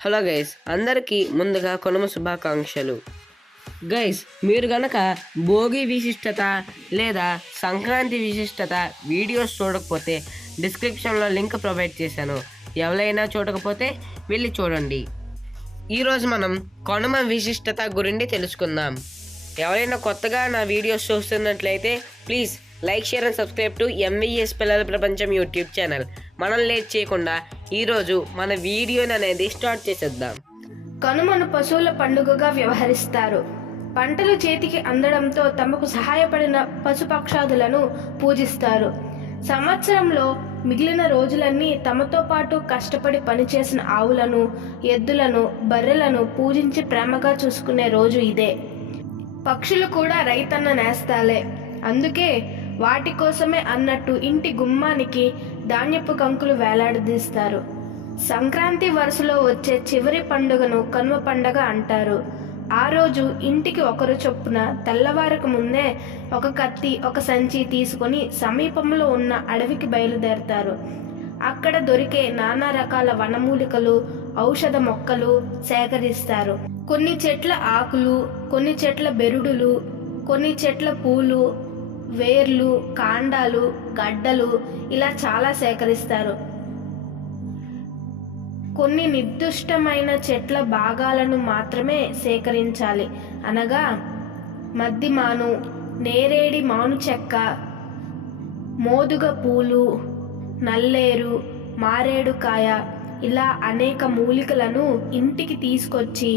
Hello guys, అందరికీ ముందుగా కనుమ శుభాకాంక్షలు. గైస్, మీరు గనక భోగి విశిష్టత లేదా సంక్రాంతి విశిష్టత వీడియోస్ చూడకపోతే డిస్క్రిప్షన్లో లింక్ ప్రొవైడ్ చేశాను. ఎవరైనా చూడకపోతే వెళ్ళి చూడండి. ఈరోజు మనం కనుమ విశిష్టత గురించి తెలుసుకుందాం. ఎవరైనా కొత్తగా నా వీడియోస్ చూస్తున్నట్లయితే please like, share and subscribe to MVS పిల్లల ప్రపంచం యూట్యూబ్ ఛానల్. మనం లేట్ చేయకుండా ఈరోజు మన వీడియోని అనేది స్టార్ట్ చేసేద్దాం. కనుమను పశువుల పండుగగా వ్యవహరిస్తారు. పంటలు చేతికి అందడంతో తమకు సహాయపడిన పశుపక్షాదులను పూజిస్తారు. సంవత్సరంలో మిగిలిన రోజులన్నీ తమతో పాటు కష్టపడి పనిచేసిన ఆవులను, ఎద్దులను, బర్రెలను పూజించి ప్రేమగా చూసుకునే రోజు ఇదే. పక్షులు కూడా రైతన్న నేస్తాలే. అందుకే వాటి కోసమే అన్నట్టు ఇంటి గుమ్మానికి ధాన్యపు కంకులు వేలాడదీస్తారు. సంక్రాంతి వరుసలో వచ్చే చివరి పండుగను కనుమ పండుగ అంటారు. ఆ రోజు ఇంటికి ఒకరు చొప్పున తెల్లవారకు ముందే ఒక కత్తి, ఒక సంచి తీసుకొని సమీపంలో ఉన్న అడవికి బయలుదేరతారు. అక్కడ దొరికే నానా రకాల వనమూలికలు, ఔషధ మొక్కలు సేకరిస్తారు. కొన్ని చెట్ల ఆకులు, కొన్ని చెట్ల బెరుడులు, కొన్ని చెట్ల పూలు, వేర్లు, కాండాలు, గడ్డలు ఇలా చాలా సేకరిస్తారు. కొన్ని నిర్దిష్టమైన చెట్ల భాగాలను మాత్రమే సేకరించాలి. అనగా మద్దిమాను, నేరేడి మాను చెక్క, మోదుగ పూలు, నల్లేరు, మారేడుకాయ ఇలా అనేక మూలికలను ఇంటికి తీసుకొచ్చి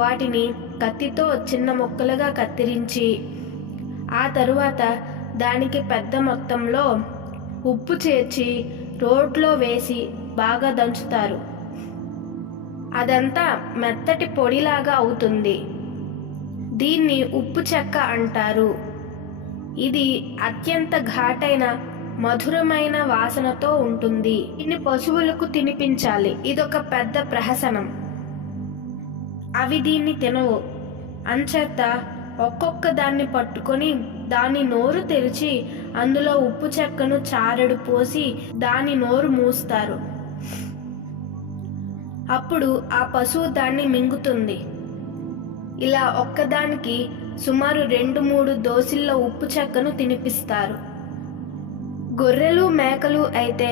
వాటిని కత్తితో చిన్న ముక్కలుగా కత్తిరించి ఆ తరువాత దానికి పెద్ద మొత్తంలో ఉప్పు చేర్చి రోట్లో వేసి బాగా దంచుతారు. అదంతా మెత్తటి పొడిలాగా అవుతుంది. దీన్ని ఉప్పు చెక్క అంటారు. ఇది అత్యంత ఘాటైన, మధురమైన వాసనతో ఉంటుంది. దీన్ని పశువులకు తినిపించాలి. ఇదొక పెద్ద ప్రహసనం. అవి దీన్ని తినవు. అంచేత ఒక్కొక్క దాన్ని పట్టుకొని దాని నోరు తెరిచి అందులో ఉప్పు చెక్కను చారెడు పోసి దాని నోరు మూస్తారు. అప్పుడు ఆ పశువు దాన్ని మింగుతుంది. ఇలా ఒక్కదానికి సుమారు 2-3 దోసిళ్ళ ఉప్పు చెక్కను తినిపిస్తారు. గొర్రెలు, మేకలు అయితే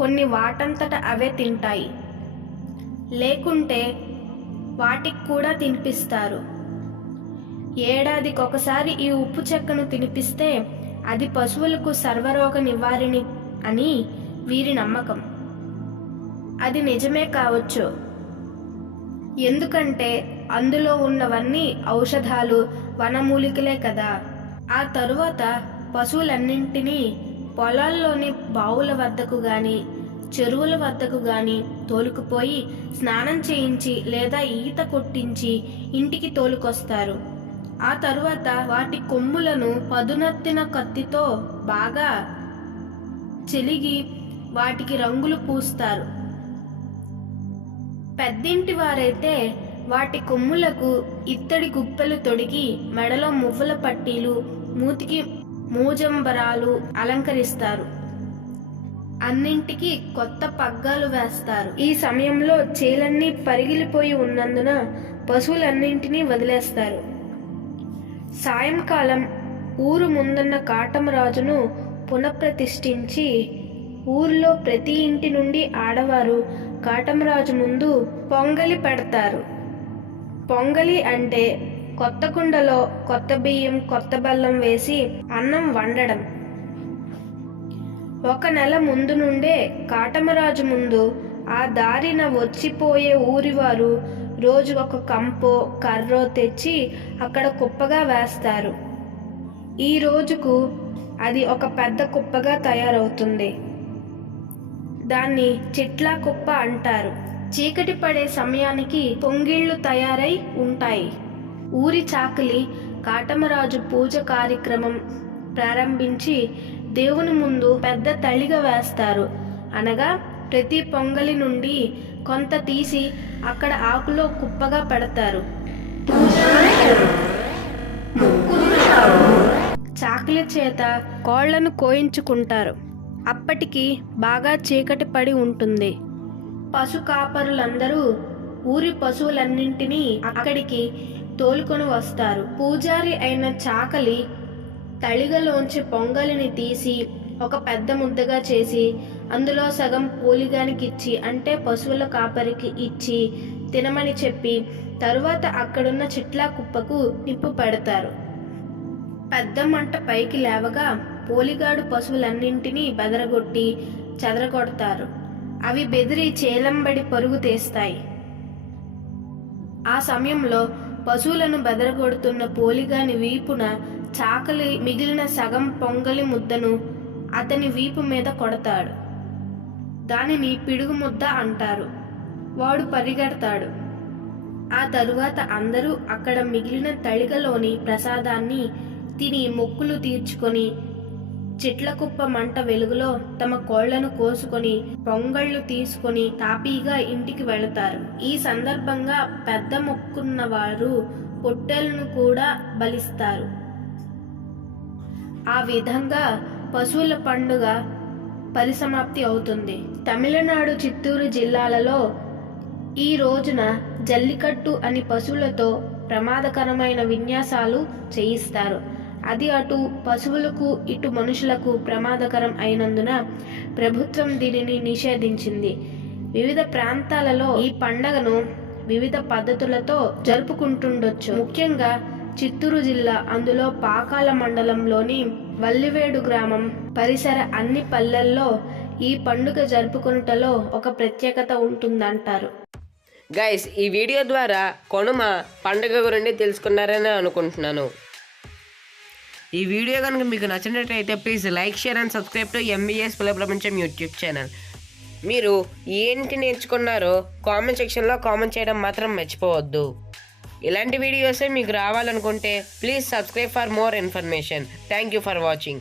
కొన్ని వాటంతట అవే తింటాయి. లేకుంటే వాటికి కూడా తినిపిస్తారు. ఏడాదికొకసారి ఈ ఉప్పు చెక్కను తినిపిస్తే అది పశువులకు సర్వరోగ నివారిణి అని వీరి నమ్మకం. అది నిజమే కావచ్చు. ఎందుకంటే అందులో ఉన్నవన్నీ ఔషధాలు, వనమూలికలే కదా. ఆ తరువాత పశువులన్నింటినీ పొలాల్లోని బావుల వద్దకు గాని, చెరువుల వద్దకు గాని తోలుకుపోయి స్నానం చేయించి లేదా ఈత కొట్టించి ఇంటికి తోలుకొస్తారు. ఆ తరువాత వాటి కొమ్ములను పదునెత్తిన కత్తితో బాగా చెలిగి వాటికి రంగులు పూస్తారు. పెద్దింటి వారైతే వాటి కొమ్ములకు ఇత్తడి గుప్పెలు తొడిగి మెడలో మువ్వల పట్టీలు, మూతికి మూజంబరాలు అలంకరిస్తారు. అన్నింటికి కొత్త పగ్గాలు వేస్తారు. ఈ సమయంలో చేలన్నీ పరిగిలిపోయి ఉన్నందున పశువులన్నింటినీ వదిలేస్తారు. సాయంకాలం ఊరు ముందున్న కాటమరాజును పునఃప్రతిష్ఠించి ఊరిలో ప్రతి ఇంటి నుండి ఆడవారు కాటమరాజు ముందు పొంగలి పెడతారు. పొంగలి అంటే కొత్త కుండలో కొత్త బియ్యం, కొత్త బెల్లం వేసి అన్నం వండడం. 1 నెల ముందు నుండే కాటమరాజు ముందు ఆ దారిన వచ్చిపోయే ఊరివారు రోజు ఒక కంపో, కర్రో తెచ్చి అక్కడ కుప్పగా వేస్తారు. ఈ రోజుకు అది ఒక పెద్ద కుప్పగా తయారవుతుంది. దాన్ని చిట్లా కుప్ప అంటారు. చీకటి పడే సమయానికి పొంగిళ్ళు తయారై ఉంటాయి. ఊరి చాకలి కాటమరాజు పూజ కార్యక్రమం ప్రారంభించి దేవుని ముందు పెద్ద తళిగ వేస్తారు. అనగా ప్రతి పొంగలి నుండి కొంత తీసి అక్కడ ఆకులో కుప్పగా పెడతారు. చాకలి చేత కోళ్లను కోయించుకుంటారు. అప్పటికి బాగా చీకటి పడి ఉంటుంది. పశు కాపరులందరూ ఊరి పశువులన్నింటినీ అక్కడికి తోలుకొని వస్తారు. పూజారి అయిన చాకలి తళిగలోంచి పొంగలిని తీసి ఒక పెద్ద ముద్దగా చేసి అందులో సగం పోలిగానికి ఇచ్చి, అంటే పశువుల కాపరికి ఇచ్చి తినమని చెప్పి తరువాత అక్కడున్న చిట్లా కుప్పకు నిప్పు పెడతారు. పెద్ద మంట పైకి లేవగా పోలిగాడు పశువులన్నింటినీ బెదరగొట్టి చెదరగొడతారు. అవి బెదిరి చేలంబడి పరుగు తీస్తాయి. ఆ సమయంలో పశువులను బెదరగొడుతున్న పోలిగాని వీపున చాకలి మిగిలిన సగం పొంగలి ముద్దను అతని వీపు మీద కొడతాడు. దానిని పిడుగు ముద్ద అంటారు. వాడు పరిగెడతాడు. ఆ తరువాత అందరూ అక్కడ మిగిలిన తళిగలోని ప్రసాదాన్ని తిని మొక్కులు తీర్చుకొని చిట్లకుప్ప మంట వెలుగులో తమ కోళ్లను కోసుకొని పొంగళ్ళు తీసుకొని తాపీగా ఇంటికి వెళతారు. ఈ సందర్భంగా పెద్ద మొక్కున్న వారు పొట్టేలను కూడా బలిస్తారు. ఆ విధంగా పశువుల పండుగ పరిసమాప్తి అవుతుంది. తమిళనాడు, చిత్తూరు జిల్లాలలో ఈ రోజున జల్లికట్టు అని పశువులతో ప్రమాదకరమైన విన్యాసాలు చేయిస్తారు. అది అటు పశువులకు ఇటు మనుషులకు ప్రమాదకరం అయినందున ప్రభుత్వం దీనిని నిషేధించింది. వివిధ ప్రాంతాలలో ఈ పండగను వివిధ పద్ధతులతో జరుపుకుంటుండొచ్చు. ముఖ్యంగా చిత్తూరు జిల్లా, అందులో పాకాల మండలంలోని వల్లివేడు గ్రామం పరిసర అన్ని పల్లెల్లో ఈ పండుగ జరుపుకొనుటలో ఒక ప్రత్యేకత ఉంటుందంటారు. గైస్, ఈ వీడియో ద్వారా కనుమ పండుగ గురించి తెలుసుకున్నారని అనుకుంటున్నాను. ఈ వీడియో కనుక మీకు నచ్చినట్లయితే please like, share and subscribe to MBS పిల్ల ప్రపంచం యూట్యూబ్ ఛానల్. మీరు ఏంటి నేర్చుకున్నారో కామెంట్ సెక్షన్లో కామెంట్ చేయడం మాత్రం మర్చిపోవద్దు. ఇలాంటి వీడియోసే మీకు రావాలనుకుంటే please subscribe for more information. Thank you for watching.